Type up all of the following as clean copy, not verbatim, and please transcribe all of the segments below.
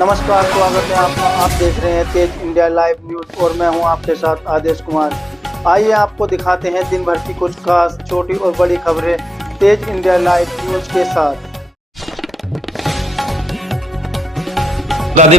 नमस्कार, स्वागत है आपका। आप देख रहे हैं तेज इंडिया लाइव न्यूज और मैं हूं आपके साथ आदेश कुमार। आइए आपको दिखाते हैं दिन भर की कुछ खास छोटी और बड़ी खबरें तेज इंडिया लाइव न्यूज के साथ।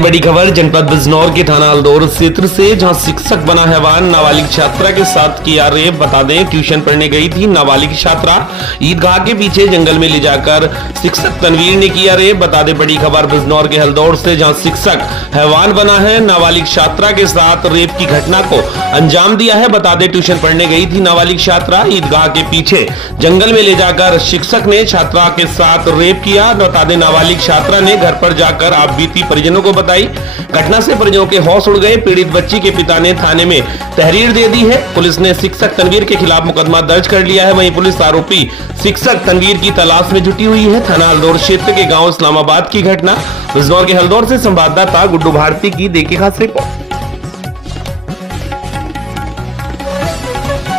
बड़ी खबर जनपद बिजनौर के थाना हल्दौर क्षेत्र से, जहां शिक्षक बना हैवान, नाबालिग छात्रा के साथ किया रेप। बता दें ट्यूशन पढ़ने गई थी नाबालिग छात्रा, ईदगाह के पीछे जंगल में ले जाकर शिक्षक तनवीर ने किया रेप। बता दें बड़ी खबर बिजनौर के हल्दौर से, जहां शिक्षक हैवान बना है, नाबालिग छात्रा के साथ रेप की घटना को अंजाम दिया है। बता दें ट्यूशन पढ़ने गई थी नाबालिग छात्रा, ईदगाह के पीछे जंगल में ले जाकर शिक्षक ने छात्रा के साथ रेप किया। बता दें नाबालिग छात्रा ने घर पर जाकर आप बीती परिजनों को बताई। घटना से परिजनों के होश उड़ गए। पीड़ित बच्ची के पिता ने थाने में तहरीर दे दी है। पुलिस ने शिक्षक तनवीर के खिलाफ मुकदमा दर्ज कर लिया है। वहीं पुलिस आरोपी शिक्षक तनवीर की तलाश में जुटी हुई है। थाना हल्दौर क्षेत्र के गांव इस्लामाबाद की घटना। बिजनौर के हल्दौर से संवाददाता गुड्डू भारती की देखिए खास रिपोर्ट।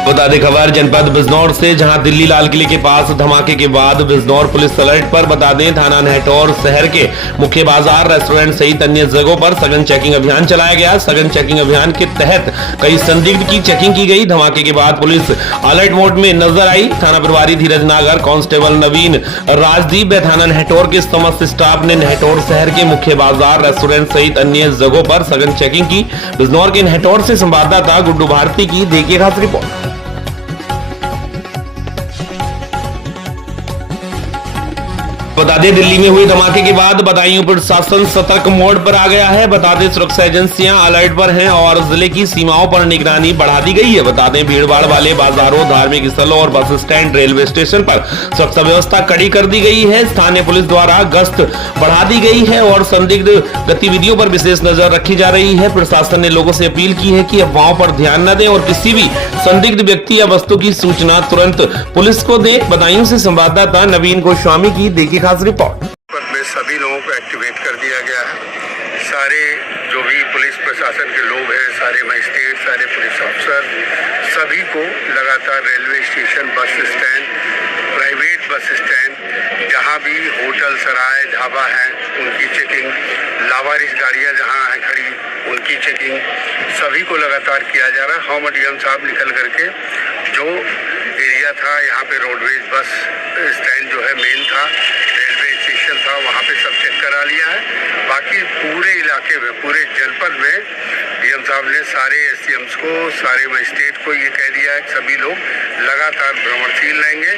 बता दें खबर जनपद बिजनौर से, जहां दिल्ली लाल किले के पास धमाके के बाद बिजनौर पुलिस अलर्ट पर। बता दें थाना नेहटौर शहर के मुख्य बाजार, रेस्टोरेंट सहित अन्य जगहों पर सघन चेकिंग अभियान चलाया गया। सघन चेकिंग अभियान के तहत कई संदिग्ध की चेकिंग की गई। धमाके के बाद पुलिस अलर्ट मोड में नजर आई। थाना प्रभारी धीरज नागर, कांस्टेबल नवीन राजदीप व थाना नेहटौर के समस्त स्टाफ ने नेहटौर शहर के मुख्य बाजार, रेस्टोरेंट सहित अन्य जगहों पर सघन चेकिंग की। बिजनौर के नेहटौर से संवाददाता गुड्डू भारती की देखिए खास रिपोर्ट। बता दें दिल्ली में हुई धमाके के बाद बदायूं प्रशासन सतर्क मोड पर आ गया है। बता दें सुरक्षा एजेंसियां अलर्ट पर हैं और जिले की सीमाओं पर निगरानी बढ़ा दी गई है। बता दें भीड़भाड़ वाले बाजारों, धार्मिक स्थलों और बस स्टैंड, रेलवे स्टेशन पर सुरक्षा व्यवस्था कड़ी कर दी गई है। स्थानीय पुलिस द्वारा गश्त बढ़ा दी गई है और संदिग्ध गतिविधियों पर विशेष नजर रखी जा रही है। प्रशासन ने लोगों से अपील की है कि अफवाहों पर ध्यान न दें और किसी भी संदिग्ध व्यक्ति या वस्तु की सूचना तुरंत पुलिस को दें। बदायूं से संवाददाता नवीन गोस्वामी की देखिए खास रिपोर्ट। में सभी लोगों को एक्टिवेट कर दिया गया है। सारे जो भी पुलिस प्रशासन के लोग हैं, सारे मजिस्ट्रेट, सारे पुलिस अफसर, सभी को लगातार railway station, bus stand, private bus stand, जहां भी होटल, सराय, ढाबा हैं, उनकी चेकिंग, लावारिस गाड़ियां जहां हैं खड़ी, उनकी चेकिंग, सभी को लगातार किया जा रहा है। होम डीएम साहब निकल करके जो एरिया था, यहाँ पे रोडवेज बस स्टैंड जो है मेन था, रेलवे स्टेशन था, वहाँ पे सब चेक करा लिया है। बाकी पूरे इलाके में, पूरे जनपद में डीएम साहब ने सारे एसडीएम्स को, सारे मजिस्ट्रेट को ये कह दिया है कि सभी लोग लगातार भ्रमणशील रहेंगे।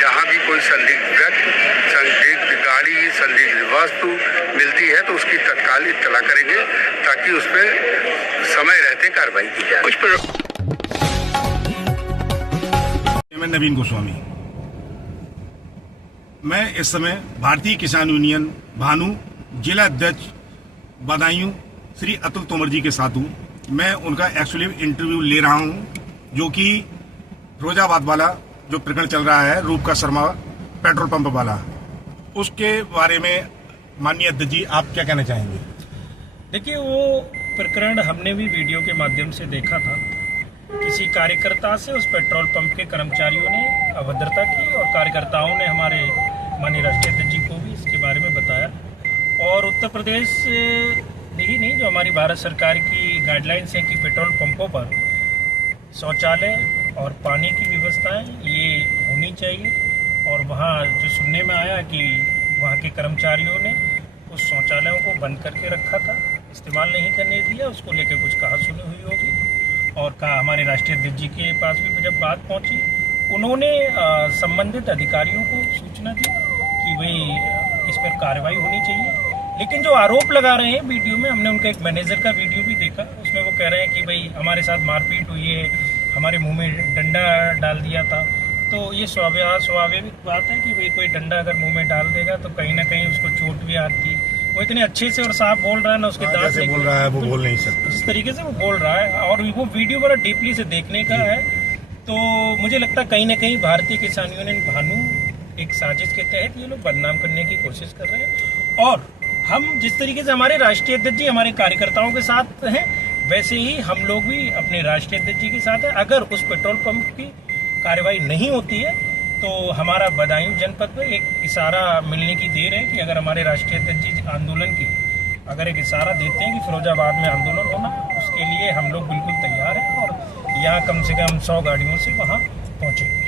जहाँ भी कोई संदिग्ध व्यक्ति, संदिग्ध गाड़ी, संदिग्ध वस्तु मिलती है तो उसकी तत्काल इत्तला करेंगे ताकि उस पर समय रहते कार्रवाई की जाए। मैं नवीन गोस्वामी। मैं इस समय भारतीय किसान यूनियन भानु जिला अध्यक्ष बदायूं श्री अतुल तोमर जी के साथ हूँ। मैं उनका एक्चुअली इंटरव्यू ले रहा हूँ, जो कि फिरोजाबाद वाला जो प्रकरण चल रहा है, रूप का शर्मा पेट्रोल पंप वाला, उसके बारे में माननीय अध्यक्ष जी आप क्या कहना चाहेंगे? देखिए, वो प्रकरण हमने भी वीडियो के माध्यम से देखा था। किसी कार्यकर्ता से उस पेट्रोल पंप के कर्मचारियों ने अभद्रता की और कार्यकर्ताओं ने हमारे माननीय राष्ट्रीय अध्यक्ष जी को भी इसके बारे में बताया। और उत्तर प्रदेश ही नहीं, जो हमारी भारत सरकार की गाइडलाइंस है कि पेट्रोल पंपों पर शौचालय और पानी की व्यवस्थाएं ये होनी चाहिए। और वहाँ जो सुनने में आया कि वहाँ के कर्मचारियों ने उस शौचालयों को बंद करके रखा था, इस्तेमाल नहीं करने दिया, उसको लेकर कुछ कहा सुनी हुई होगी। और कहा हमारे राष्ट्रीय अध्यक्ष जी के पास भी जब बात पहुंची, उन्होंने संबंधित अधिकारियों को सूचना दी कि भाई इस पर कार्रवाई होनी चाहिए। लेकिन जो आरोप लगा रहे हैं वीडियो में, हमने उनका एक मैनेजर का वीडियो भी देखा, उसमें वो कह रहे हैं कि भाई हमारे साथ मारपीट हुई है, हमारे मुंह में डंडा डाल दिया था। तो ये स्वाभाविक बात है कि भाई कोई डंडा अगर मुंह में डाल देगा तो कहीं ना कहीं उसको चोट भी आती है। वो इतने अच्छे से और साफ बोल रहा है ना, उसके दांत बोल रहा है वो बोल नहीं सकता, इस तरीके से वो बोल रहा है। और वो वीडियो बड़ा डीपली से देखने का है। तो मुझे लगता है कहीं ना कहीं भारतीय किसान यूनियन भानु एक साजिश के तहत ये लोग बदनाम करने की कोशिश कर रहे हैं। और हम जिस तरीके से हमारे राष्ट्रीय अध्यक्ष जी हमारे कार्यकर्ताओं के साथ हैं, वैसे ही हम लोग भी अपने राष्ट्रीय अध्यक्ष जी के साथ हैं। अगर उस पेट्रोल पंप की कार्रवाई नहीं होती है तो हमारा बदायूं जनपद में एक इशारा मिलने की देर है कि अगर हमारे राष्ट्रीय अध्यक्ष जी आंदोलन की अगर एक इशारा देते हैं कि फिरोजाबाद में आंदोलन होना, उसके लिए हम लोग बिल्कुल तैयार हैं और यहाँ कम से कम 100 गाड़ियों से वहाँ पहुँचेंगे।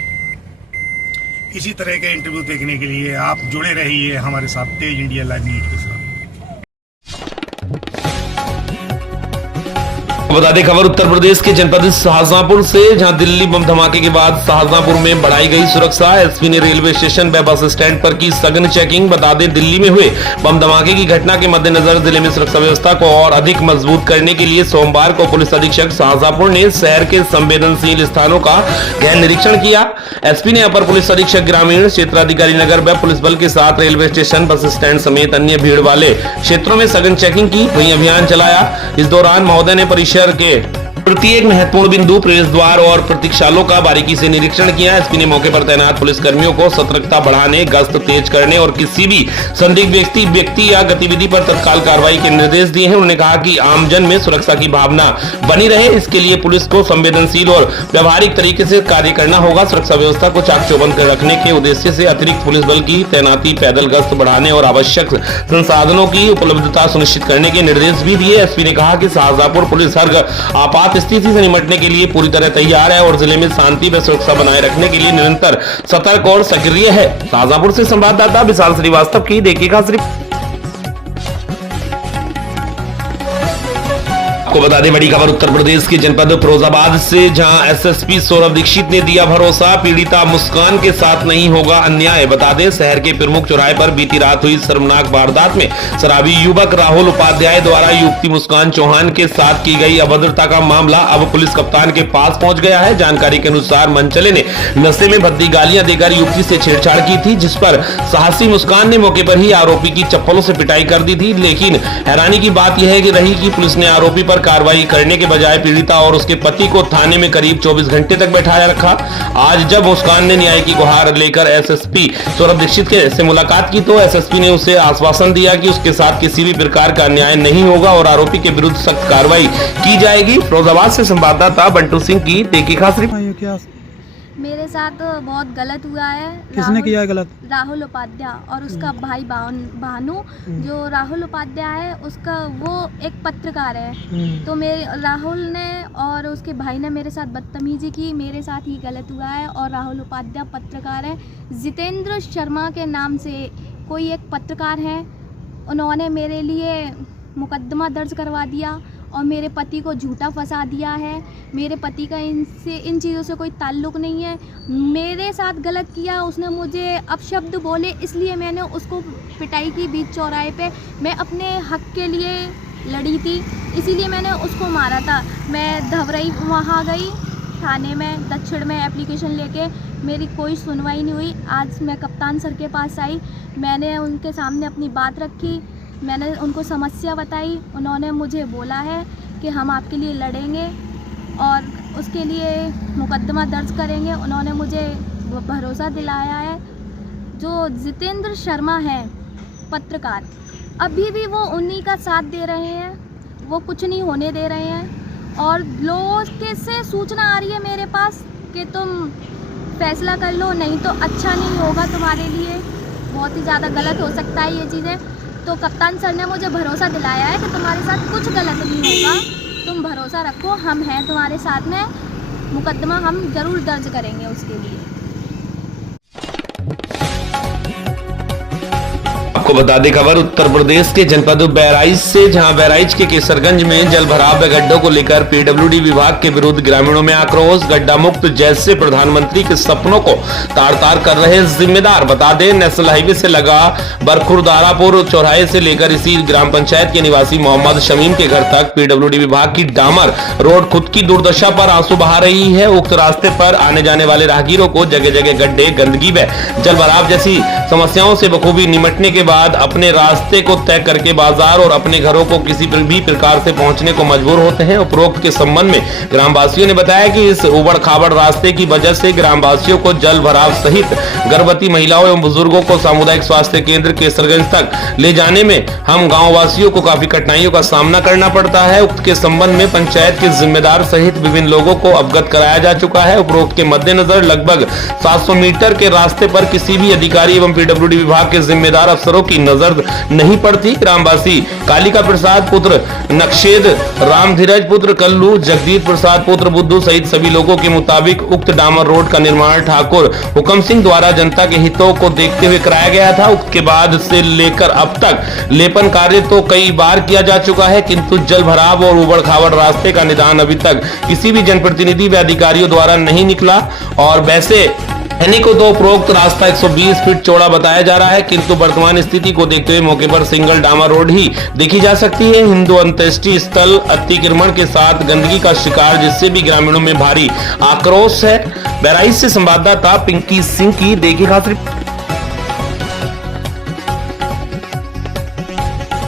इसी तरह के इंटरव्यू देखने के लिए आप जुड़े रहिए हमारे साथ तेज इंडिया लाइव न्यूज के साथ। बता दें खबर उत्तर प्रदेश के जनपद शाहजहांपुर से, जहां दिल्ली बम धमाके के बाद शाहजहांपुर में बढ़ाई गई सुरक्षा। एसपी ने रेलवे स्टेशन व बस स्टैंड पर की सघन चेकिंग। बता दें दिल्ली में हुए बम धमाके की घटना के मद्देनजर जिले में सुरक्षा व्यवस्था को और अधिक मजबूत करने के लिए सोमवार को पुलिस अधीक्षक शाहजहांपुर ने शहर के संवेदनशील स्थानों का गहन निरीक्षण किया। एसपी ने अपर पुलिस अधीक्षक ग्रामीण, क्षेत्राधिकारी नगर व पुलिस बल के साथ रेलवे स्टेशन, बस स्टैंड समेत अन्य भीड़ वाले क्षेत्रों में सघन चेकिंग की, वहीं अभियान चलाया। इस दौरान महोदय ने परिसर के प्रत्येक महत्वपूर्ण बिंदु, प्रवेश द्वार और प्रतीक्षालयों का बारीकी से निरीक्षण किया। एसपी ने मौके पर तैनात पुलिस कर्मियों को सतर्कता बढ़ाने, गश्त तेज करने और किसी भी संदिग्ध व्यक्ति या गतिविधि पर तत्काल कार्रवाई के निर्देश दिए हैं। उन्होंने कहा कि आमजन में सुरक्षा की भावना बनी रहे, इसके लिए पुलिस को संवेदनशील और व्यवहारिक तरीके से कार्य करना होगा। सुरक्षा व्यवस्था को चाक चौबंद कर रखने के उद्देश्य से अतिरिक्त पुलिस बल की तैनाती, पैदल गश्त बढ़ाने और आवश्यक संसाधनों की उपलब्धता सुनिश्चित करने के निर्देश भी दिए। एसपी ने कहा कि शाहजहांपुर पुलिस हर आपात स्थिति से निपटने के लिए पूरी तरह तैयार है और जिले में शांति व सुरक्षा बनाए रखने के लिए निरंतर सतर्क और सक्रिय है। शाहजहांपुर से संवाददाता विशाल श्रीवास्तव की देखिएगा सिर्फ। आपको बता दें बड़ी खबर उत्तर प्रदेश के जनपद फिरोजाबाद से, जहां एसएसपी सौरभ दीक्षित ने दिया भरोसा, पीड़िता मुस्कान के साथ नहीं होगा अन्याय। बता दें शहर के प्रमुख चौराहे पर बीती रात हुई शर्मनाक वारदात में शराबी युवक राहुल उपाध्याय द्वारा युवती मुस्कान चौहान के साथ की गई अभद्रता का मामला अब पुलिस कप्तान के पास पहुंच गया है। जानकारी के अनुसार मनचले ने नशे में भद्दी गालियां देकर युवती से छेड़छाड़ की थी, जिस पर साहसी मुस्कान ने मौके पर ही आरोपी की चप्पलों से पिटाई कर दी थी। लेकिन हैरानी की बात यह रही कि पुलिस ने आरोपी पर कार्रवाई करने के बजाय पीड़िता और उसके पति को थाने में करीब 24 घंटे तक बैठाया रखा। आज जब मुस्कान ने न्याय की गुहार लेकर एसएसपी सौरभ दीक्षित से मुलाकात की तो एसएसपी ने उसे आश्वासन दिया कि उसके साथ किसी भी प्रकार का अन्याय नहीं होगा और आरोपी के विरुद्ध सख्त कार्रवाई की जाएगी। फिरोजाबाद से संवाददाता बंटू सिंह की देखी खास रिपोर्ट। मेरे साथ बहुत गलत हुआ है। किसने किया है गलत? राहुल उपाध्याय और उसका भाई भानु। जो राहुल उपाध्याय है उसका वो एक पत्रकार है, तो मेरे राहुल ने और उसके भाई ने मेरे साथ बदतमीजी की, मेरे साथ ही गलत हुआ है। और राहुल उपाध्याय पत्रकार है, जितेंद्र शर्मा के नाम से कोई एक पत्रकार है, उन्होंने मेरे लिए मुकदमा दर्ज करवा दिया और मेरे पति को झूठा फंसा दिया है। मेरे पति का इन चीज़ों से कोई ताल्लुक़ नहीं है। मेरे साथ गलत किया, उसने मुझे अपशब्द बोले, इसलिए मैंने उसको पिटाई की बीच चौराहे पे। मैं अपने हक के लिए लड़ी थी, इसीलिए मैंने उसको मारा था। मैं धवरई वहाँ गई थाने में, दक्षिण में एप्लीकेशन लेके, मेरी कोई सुनवाई नहीं हुई। आज मैं कप्तान सर के पास आई, मैंने उनके सामने अपनी बात रखी, मैंने उनको समस्या बताई। उन्होंने मुझे बोला है कि हम आपके लिए लड़ेंगे और उसके लिए मुकदमा दर्ज करेंगे। उन्होंने मुझे भरोसा दिलाया है। जो जितेंद्र शर्मा हैं पत्रकार, अभी भी वो उन्हीं का साथ दे रहे हैं, वो कुछ नहीं होने दे रहे हैं। और लोगों के से सूचना आ रही है मेरे पास कि तुम फैसला कर लो, नहीं तो अच्छा नहीं होगा तुम्हारे लिए, बहुत ही ज़्यादा गलत हो सकता है ये चीज़ें। तो कप्तान सर ने मुझे भरोसा दिलाया है कि तुम्हारे साथ कुछ गलत नहीं होगा, तुम भरोसा रखो, हम हैं तुम्हारे साथ में, मुकदमा हम ज़रूर दर्ज करेंगे उसके लिए। आपको बता दें खबर उत्तर प्रदेश के जनपद बहराइच से, जहां बहराइच के केसरगंज में जल भराव व गड्ढों को लेकर पीडब्ल्यूडी विभाग के विरुद्ध ग्रामीणों में आक्रोश। गड्ढा मुक्त जैसे प्रधानमंत्री के सपनों को तार-तार कर रहे जिम्मेदार। बता दें नेशनल हाईवे से लगा बरखुरदारापुर चौराहे से लेकर इसी ग्राम पंचायत के निवासी मोहम्मद शमीम के घर तक पीडब्ल्यूडी विभाग की डामर रोड खुद की दुर्दशा पर आंसू बहा रही है। उक्त रास्ते पर आने जाने वाले राहगीरों को जगह जगह गड्ढे, गंदगी व जल भराव जैसी समस्याओं से बखूबी निपटने के बाद अपने रास्ते को तय करके बाजार और अपने घरों को किसी भी प्रकार से पहुंचने को मजबूर होते हैं। उपरोक्त के संबंध में ग्रामवासियों ने बताया कि इस उबड़ खाबड़ रास्ते की वजह से ग्रामवासियों को जल भराव सहित गर्भवती महिलाओं एवं बुजुर्गों को सामुदायिक स्वास्थ्य केंद्र केसरगंज तक ले जाने में हम गाँव वासियों को काफी कठिनाइयों का सामना करना पड़ता है। उक्त के संबंध में पंचायत के जिम्मेदार सहित विभिन्न लोगों को अवगत कराया जा चुका है। उपरोक्त के मद्देनजर लगभग 700 मीटर के रास्ते पर किसी भी अधिकारी एवं पीडब्ल्यूडी विभाग के जिम्मेदार अफसरों की नजर नहीं पड़ती। ग्रामवासी कालिका प्रसाद पुत्र नक्शेद, राम धीरज पुत्र कल्लू, जगदीप प्रसाद पुत्र बुद्धू सहित सभी लोगों के मुताबिक उक्त डामर रोड का निर्माण ठाकुर हुक्म सिंह द्वारा जनता के हितों को देखते हुए कराया गया था। उसके बाद से लेकर अब तक लेपन कार्य तो कई बार किया जा चुका है, किंतु जल भराव और उबड़ खाबड़ रास्ते का निदान अभी तक किसी भी जनप्रतिनिधि व अधिकारियों द्वारा नहीं निकला। और वैसे यानी को तो उपरोक्त रास्ता 120 फीट चौड़ा बताया जा रहा है, किंतु वर्तमान स्थिति को देखते हुए मौके पर सिंगल डामर रोड ही देखी जा सकती है। हिंदू अंत्येष्टि स्थल अतिक्रमण के साथ गंदगी का शिकार, जिससे भी ग्रामीणों में भारी आक्रोश है। बहराइच से संवाददाता पिंकी सिंह की देखी खास रिपोर्ट।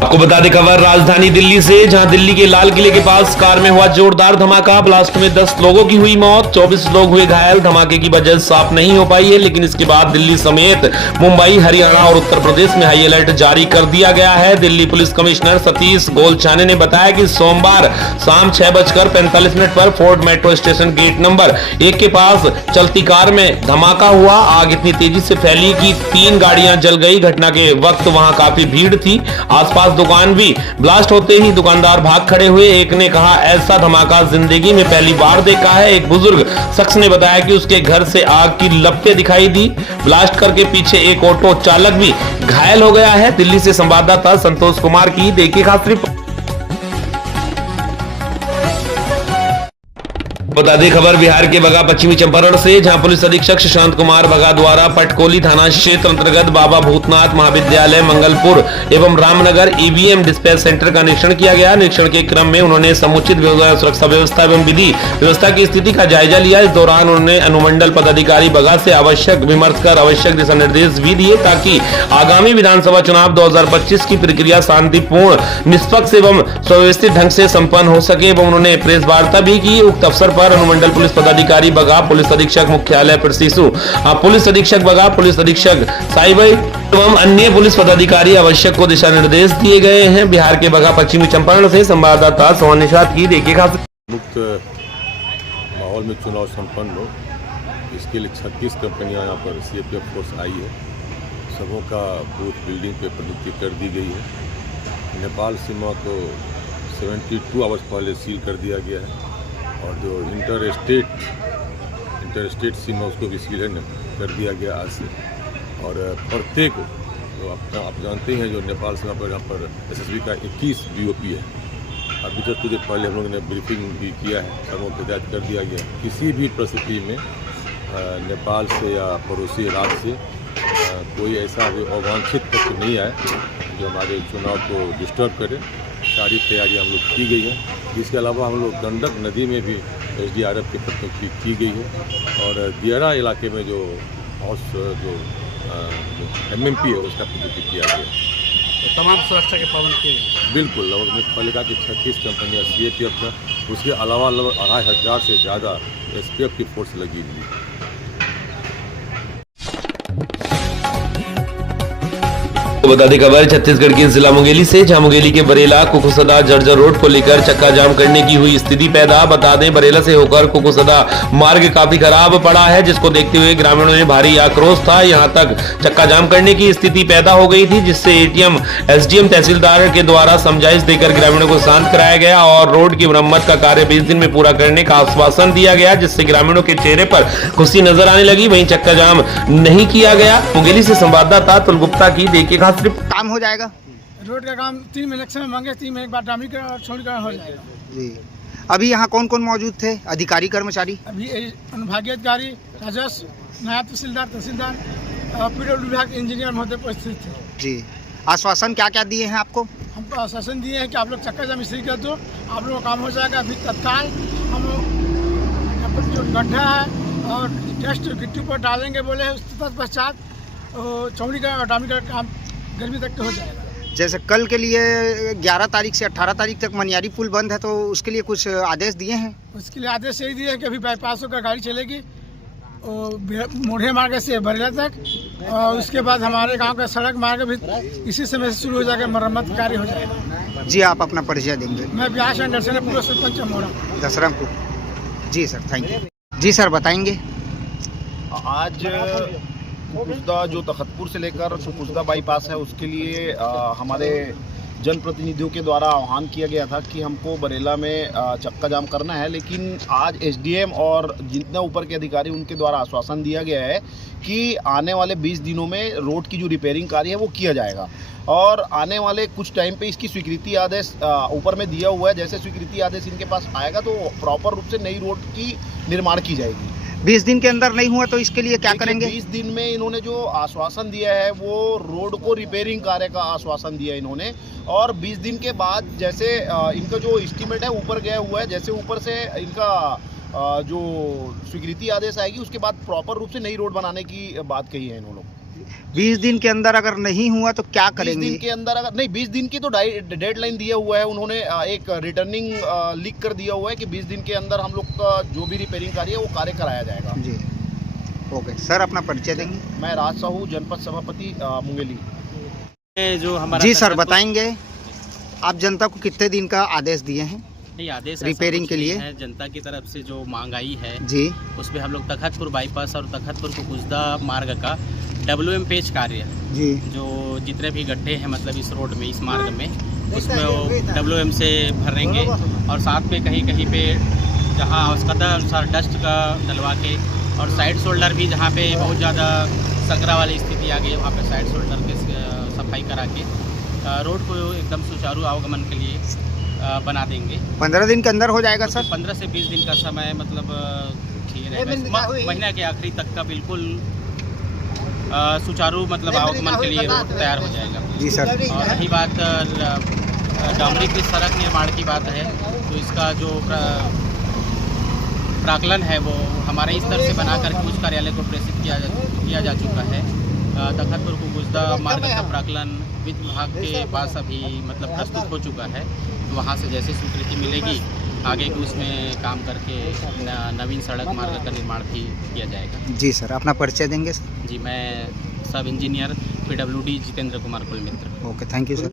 आपको बता दें खबर राजधानी दिल्ली से, जहां दिल्ली के लाल किले के पास कार में हुआ जोरदार धमाका। ब्लास्ट में 10 लोगों की हुई मौत, 24 लोग हुए घायल। धमाके की वजह साफ नहीं हो पाई है, लेकिन इसके बाद दिल्ली समेत मुंबई, हरियाणा और उत्तर प्रदेश में हाई अलर्ट जारी कर दिया गया है। दिल्ली पुलिस कमिश्नर सतीश गोलछाने ने बताया कि सोमवार शाम 6:45 पर fort metro station gate number 1 के पास चलती कार में धमाका हुआ। आग इतनी तेजी से फैली कि 3 गाड़ियां जल गई। घटना के वक्त वहां काफी भीड़ थी। आसपास दुकान भी ब्लास्ट होते ही दुकानदार भाग खड़े हुए। एक ने कहा, ऐसा धमाका जिंदगी में पहली बार देखा है। एक बुजुर्ग शख्स ने बताया कि उसके घर से आग की लपटें दिखाई दी। ब्लास्ट करके पीछे एक ऑटो चालक भी घायल हो गया है। दिल्ली से संवाददाता संतोष कुमार की देखिए खास रिपोर्ट। बता दें खबर बिहार के बगा पश्चिमी चंपारण से, जहां पुलिस अधीक्षक शशांत कुमार बगा द्वारा पटकोली थाना क्षेत्र अंतर्गत बाबा भूतनाथ महाविद्यालय मंगलपुर एवं रामनगर ईवीएम डिस्पैच सेंटर का निरीक्षण किया गया। निरीक्षण के क्रम में उन्होंने समुचित सुरक्षा व्यवस्था एवं विधि व्यवस्था की स्थिति का जायजा लिया। इस दौरान उन्होंने अनुमंडल पदाधिकारी बगा से आवश्यक विमर्श कर आवश्यक दिशा निर्देश भी दिए, ताकि आगामी विधानसभा चुनाव 2025 की प्रक्रिया शांतिपूर्ण, निष्पक्ष एवं सुव्यवस्थित ढंग से संपन्न हो सके। एवं उन्होंने प्रेस वार्ता भी की। उक्त अवसर पर अनुमंडल पुलिस पदाधिकारी बगा, पुलिस अधीक्षक मुख्यालय प्रशिशु, पुलिस अधीक्षक बगा, पुलिस अधीक्षक साइबाई एवं अन्य पुलिस पदाधिकारी आवश्यक को दिशा निर्देश दिए गए हैं। बिहार के बगा पश्चिमी चंपारण से संवाददाता सोहन निषाद की देखिए खास। मुक्त माहौल में चुनाव संपन्न हो, इसके लिए 36 कंपनियां यहाँ पर सीएपीएफ फोर्स आई है। सबों का बूथ बिल्डिंग पे प्रतिनियुक्ति कर दी गई है। नेपाल सीमा को 72 आवर्स पहले सील कर दिया गया है, और जो इंटर स्टेट सीमा उसको भी सील कर दिया गया आज से। और प्रत्येक तो आप जानते हैं जो नेपाल सीमा पर यहाँ पर एसएसबी का 21 बीओपी है। अभी तक कुछ पहले हम लोगों ने ब्रीफिंग भी किया है, सबों को हिदायत कर दिया गया किसी भी परिस्थिति में नेपाल से या पड़ोसी राज्य से कोई ऐसा अवांछित तत्व नहीं आए जो हमारे चुनाव को डिस्टर्ब करे। सारी तैयारियां हम लोग की गई है। इसके अलावा हम लोग गंडक नदी में भी एसडीआरएफ की प्रतिनियुक्ति की गई है, और दियारा इलाके में जो एमएमपी है उसका प्रतिनियुक्ति किया गया है। तो तमाम सुरक्षा के पाबंद किए गए। बिल्कुल, लगभग पालिका की 36 कंपनियाँ सीएपीएफ है, उसके अलावा लगभग 2500 से ज़्यादा एसपीएफ की फोर्स लगी हुई है। बता दें खबर छत्तीसगढ़ के जिला मुंगेली से, जहां मुंगेली के बरेला कुकुसदा जर्जर रोड को लेकर चक्का जाम करने की हुई स्थिति पैदा। बता दें बरेला से होकर कुकुसदा मार्ग काफी खराब पड़ा है, जिसको देखते हुए ग्रामीणों में भारी आक्रोश था। यहां तक चक्का जाम करने की स्थिति पैदा हो गई थी, जिससे एटीएम एसडीएम तहसीलदार के द्वारा समझाइश देकर ग्रामीणों को शांत कराया गया और रोड की मरम्मत का कार्य 20 दिन में पूरा करने का आश्वासन दिया गया, जिससे ग्रामीणों के चेहरे पर खुशी नजर आने लगी। वहीं चक्का जाम नहीं किया गया। मुंगेली से संवाददाता तुल गुप्ता की देखिए काम हो जाएगा। रोड का काम 3 महीने से मांगे, 3 महीने के बाद डामरीकरण और चौड़ीकरण हो जाएगा जी। अभी यहाँ कौन कौन मौजूद थे, अधिकारी कर्मचारी? अभी अनुभागीय अधिकारी, राजस्व, नायब तहसीलदार, पीडब्ल्यू विभाग इंजीनियर महोदय उपस्थित थे जी। आश्वासन क्या क्या दिए हैं आपको? हमको आश्वासन दिए हैं कि आप लोग चक्का जाम इसी कर दो, आप लोगों का काम हो जाएगा। अभी तत्काल हम यहाँ पर जो गड्ढा है और टेस्ट गिट्टी पर डालेंगे बोले हैं, उसके तत्पश्चात चौड़ीकरण और डामरीकरण काम गर्मी तक हो जाएगा। जैसे कल के लिए 11 तारीख से 18 तारीख तक मनियारी पुल बंद है, तो उसके लिए कुछ आदेश दिए हैं? उसके लिए आदेश यही दिए हैं कि अभी बाईपास होकर गाड़ी चलेगी मोढ़े मार्ग से बरेला तक, और उसके बाद हमारे गांव का सड़क मार्ग भी इसी समय से शुरू हो जाएगा, मरम्मत कार्य हो जाएगा। जी, आप अपना परिचय देंगे? मैं ब्यास एंड दर्शन पूर्व सरपंच अमोड़ा दशरमपुर। जी सर, थैंक यू। जी सर, बताएंगे। आज कुकुसदा जो तखतपुर से लेकर कुकुसदा बाईपास है उसके लिए हमारे जनप्रतिनिधियों के द्वारा आह्वान किया गया था कि हमको बरेला में चक्का जाम करना है, लेकिन आज एसडीएम और जितना ऊपर के अधिकारी उनके द्वारा आश्वासन दिया गया है कि आने वाले 20 दिनों में रोड की जो रिपेयरिंग कार्य है वो किया जाएगा और आने वाले कुछ टाइम पे इसकी स्वीकृति आदेश ऊपर में दिया हुआ है। जैसे स्वीकृति आदेश इनके पास आएगा तो प्रॉपर रूप से नई रोड की निर्माण की जाएगी। 20 दिन के अंदर नहीं हुआ तो इसके लिए क्या करेंगे? 20 दिन में इन्होंने जो आश्वासन दिया है वो रोड को रिपेयरिंग कार्य का आश्वासन दिया इन्होंने, और 20 दिन के बाद जैसे इनका जो एस्टीमेट है ऊपर गया हुआ है, जैसे ऊपर से इनका जो स्वीकृति आदेश आएगी उसके बाद प्रॉपर रूप से नई रोड बनाने की बात कही है इन्होंने। 20 दिन के अंदर अगर नहीं हुआ तो क्या करेंगे? 20 दिन के अंदर अगर नहीं, 20 दिन की तो डेडलाइन दिया हुआ है उन्होंने, एक रिटर्निंग लिख कर दिया हुआ है कि 20 दिन के अंदर हम लोग का जो भी रिपेयरिंग कार्य है वो कार्य कराया जाएगा। जी ओके सर, अपना परिचय देंगे? मैं राज साहू, जनपद सभापति मुंगेली। जो हमारा जी सर, बताएंगे आप जनता को कितने दिन का आदेश दिए हैं? नहीं, आदेश रिपेयरिंग के लिए है, जनता की तरफ से जो मांग आई है जी, उसमें हम लोग तखतपुर बाईपास और तखतपुर कुकुसदा मार्ग का WM पेज कार्य जी, जो जितने भी गड्ढे हैं मतलब इस रोड में, इस मार्ग में, उसमें वो WM से भरेंगे और साथ में कहीं कहीं पे जहाँ आवश्यकता अनुसार डस्ट का डलवा के और साइड शोल्डर भी जहाँ पे बहुत ज़्यादा संकरा वाली स्थिति आ गई है वहाँ पे साइड शोल्डर के सफाई करा के रोड को एकदम सुचारू आवागमन के लिए बना देंगे। 15 दिन के अंदर हो जाएगा सर? 15 से 20 दिन का समय मतलब ठीक रहेगा, महीना के आखिरी तक का बिल्कुल सुचारू मतलब आवागमन के लिए रोड तैयार हो जाएगा। जी सर। और रही बात डामरीकृत सड़क निर्माण की बात है तो इसका जो प्राकलन है वो हमारे स्तर से बना करके उच्च कार्यालय को प्रेषित किया जा चुका है। तखतपुर कुकुसदा मार्ग का प्राकलन वित्त विभाग के पास अभी मतलब प्रस्तुत हो चुका है, तो वहाँ से जैसे स्वीकृति मिलेगी आगे की उसमें काम करके नवीन सड़क मार्ग का निर्माण भी किया जाएगा। जी सर, अपना परिचय देंगे सर? जी, मैं सब engineer PWD Jitendra Kumar Kul Mitra. Okay, thank you sir.